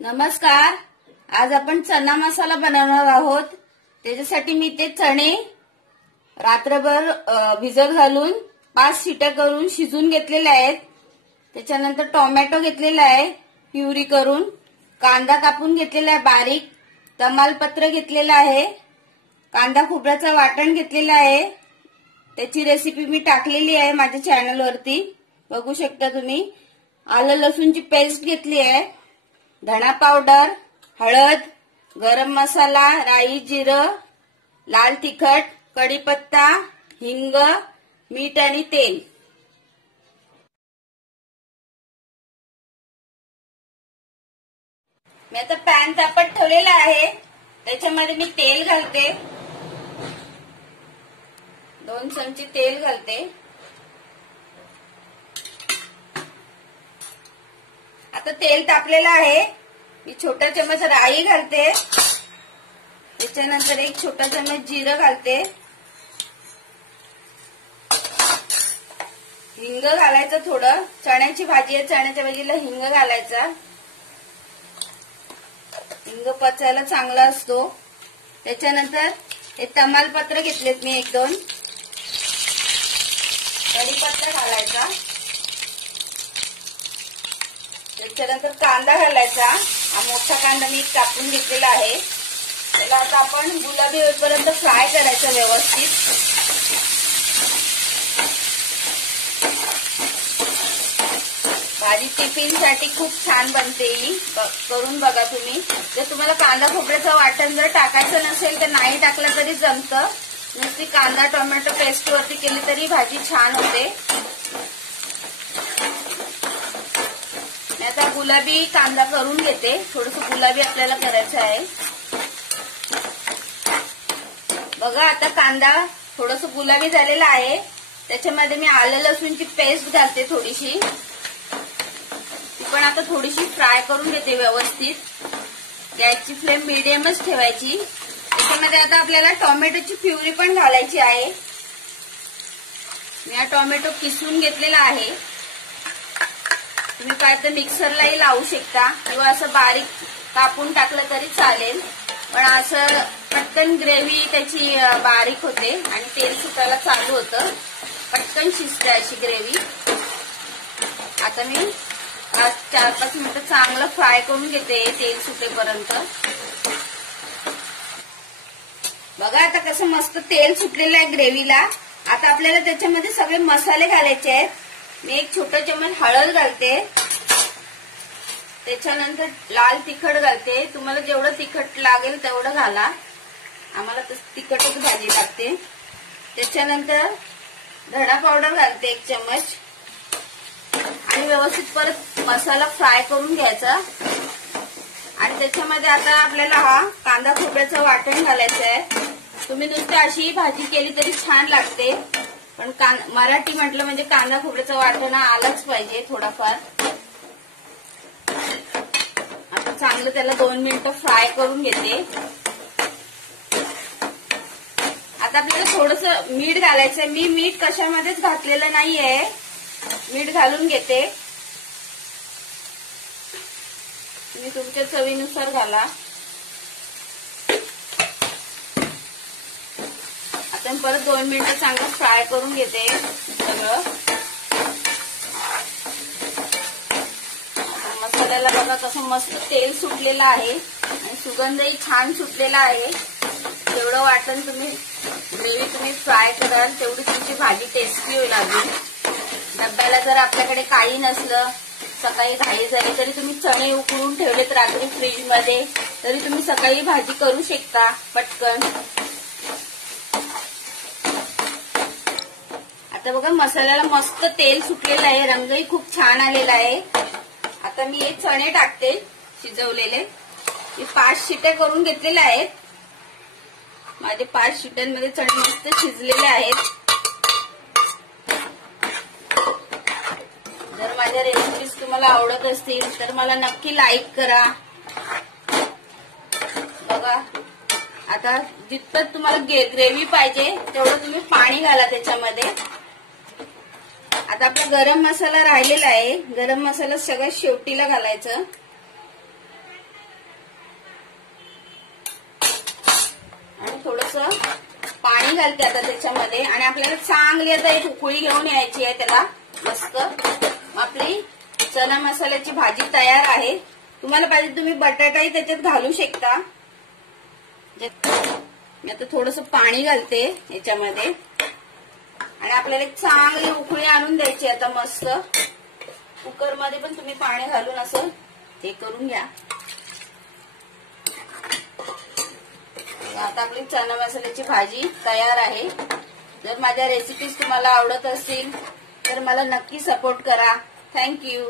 नमस्कार. आज आपण चना मसाला बनवणार आहोत. त्याच्यासाठी मी ते चणे रात्रभर भिजत घालून 5 शिट्या करून शिजून घेतलेले आहेत. त्याच्यानंतर टोमॅटो घेतलेला आहे प्युरी करून, कांदा कापून घेतलेला आहे बारीक, तमालपत्र घेतलेला आहे, कांदा खोबऱ्याचं वाटण घेतलेलं आहे. त्याची रेसिपी मी टाकलेली आहे माझ्या चॅनलवरती, बघू शकता तुम्ही. आलं लसूणची पेस्ट घेतली आहे, धणा पावडर, हळद, गरम मसाला, राई, जिरं, लाल तिखट, कढीपत्ता, हिंग, मीठ आणि तेल. मी आता पॅन तापत ठेवलेला आहे. त्याच्यामध्ये मी तेल घालते, 2 चमचे तेल घालते. आता तेल तापलेलं आहे. मी छोटा चमच राई घालते, त्याच्यानंतर 1 छोटा चमच जिरं घालते, हिंग घालायचं थोडं. चण्याची भाजी आहे, चण्याच्या भाजीला हिंग घालायचा. हिंग पचायला चांगला असतो. त्याच्यानंतर हे तमालपत्र घेतलेत मी 1-2, कढीपत्ता घालायचा. त्याच्यानंतर कांदा घालायचा. हा मोठा कांदा मी कापून घेतलेला आहे. त्याला आता आपण गुलाबी होईपर्यंत फ्राय करायचं व्यवस्थित. भाजी टिफिनसाठी खूप छान बनते ही, करून बघा तुम्ही. जर तुम्हाला कांदा खोबऱ्याचं वाटण जर टाकायचं नसेल तर नाही टाकलं तरी जमतं. नुसती कांदा टोमॅटो पेस्ट वरती केली तरी भाजी छान होते. आता गुलाबी कांदा करून घेते. थोडस गुलाबी आपल्याला करायचं आहे. बघा आता कांदा थोडस गुलाबी झालेला आहे. त्याच्यामध्ये मी आलं लसूणची पेस्ट घालते थोडीशी. ती पण आता थोडीशी फ्राय करून घेते व्यवस्थित. गॅसची फ्लेम मिडियमच ठेवायची. त्याच्यामध्ये आता आपल्याला टोमॅटोची प्युरी पण घालायची आहे. मी हा टोमॅटो किसून घेतलेला आहे. तुम्ही काय तर मिक्सरलाही लावू शकता किंवा असं बारीक कापून टाकलं तरी चालेल. पण असं पटकन ग्रेव्ही त्याची बारीक होते आणि तेल सुटायला चालू होतं. पटकन शिजते अशी ग्रेव्ही. आता मी 4-5 मिनिटं चांगलं फ्राय करून घेते तेल सुटेपर्यंत. बघा आता कसं मस्त तेल सुटलेलं आहे ग्रेव्हीला. आता आपल्याला त्याच्यामध्ये सगळे मसाले घालायचे आहेत. मी 1 छोटा चमच हळद घालते, त्याच्यानंतर लाल तिखट घालते. तुम्हाला जेवढं तिखट लागेल तेवढं घाला. आम्हाला तिखटच भाजी लागते. त्याच्यानंतर धणा पावडर घालते 1 चमच आणि व्यवस्थित परत मसाला फ्राय करून घ्यायचा. आणि त्याच्यामध्ये आता आपल्याला हा कांदा खोबऱ्याचं वाटण घालायचं आहे. तुम्ही नुसती अशी भाजी केली तरी छान लागते, पण मराठी म्हटलं म्हणजे कांदा खोबऱ्याचं वाटण आलंच पाहिजे थोडाफार. आता चांगलं त्याला 2 मिनिटं फ्राय करून घेते. आता आपल्याला थोडंसं मीठ घालायचंय. मी मीठ कशामध्येच घातलेलं नाहीये, मीठ घालून घेते. तुम्ही तुमच्या चवीनुसार घाला. आता परत 2 मिनिटं चांगलं फ्राय करून घेते सगळं. मसाल्याला बघा कसं मस्त तेल सुटलेलं आहे आणि सुगंधही छान सुटलेला आहे. जेवढं वाटण तुम्ही ग्रेव्ही तुम्ही फ्राय कराल तेवढी तुमची भाजी टेस्टी होईल. अजून डब्याला जर आपल्याकडे काही नसलं, सकाळी घाई झाली तरी तुम्ही चणे उकळून ठेवलेत रात्री फ्रीजमध्ये, तरी तुम्ही सकाळी भाजी करू शकता पटकन. आता बघा मसाल्याला मस्त तेल सुटलेलं आहे, रंगही खूप छान आलेला आहे. आता मी हे चणे टाकते शिजवलेले. मी 5 शिट्या करून घेतलेल्या आहेत. माझे 5 शिट्यांमध्ये चणे मस्त शिजलेले आहेत. जर माझ्या रेसिपीज तुम्हाला आवडत असतील तर मला नक्की लाईक करा. बघा आता जितपत तुम्हाला ग्रेव्ही पाहिजे तेवढं तुम्ही पाणी घाला त्याच्यामध्ये. आता आपला गरम मसाला राहिलेला आहे. गरम मसाला सगळ्यात शेवटीला घालायचं. घालते आता त्याच्यामध्ये आणि आपल्याला चांगली आता एक उकळी घेऊन यायची आहे त्याला मस्त. आपली चना मसाल्याची भाजी तयार आहे. तुम्हाला पाहिजे तुम्ही बटाटाही त्याच्यात घालू शकता. मी आता थोडंसं पाणी घालते याच्यामध्ये आणि आपल्याला एक चांगली उकळी आणून द्यायची आता मस्त. कुकरमध्ये पण तुम्ही पाणी घालून असं हे करून घ्या. आता आपली चना मसाल्याची भाजी तयार आहे. जर माझ्या रेसिपीज तुम्हाला आवडत असतील तर मला नक्की सपोर्ट करा. थँक्यू.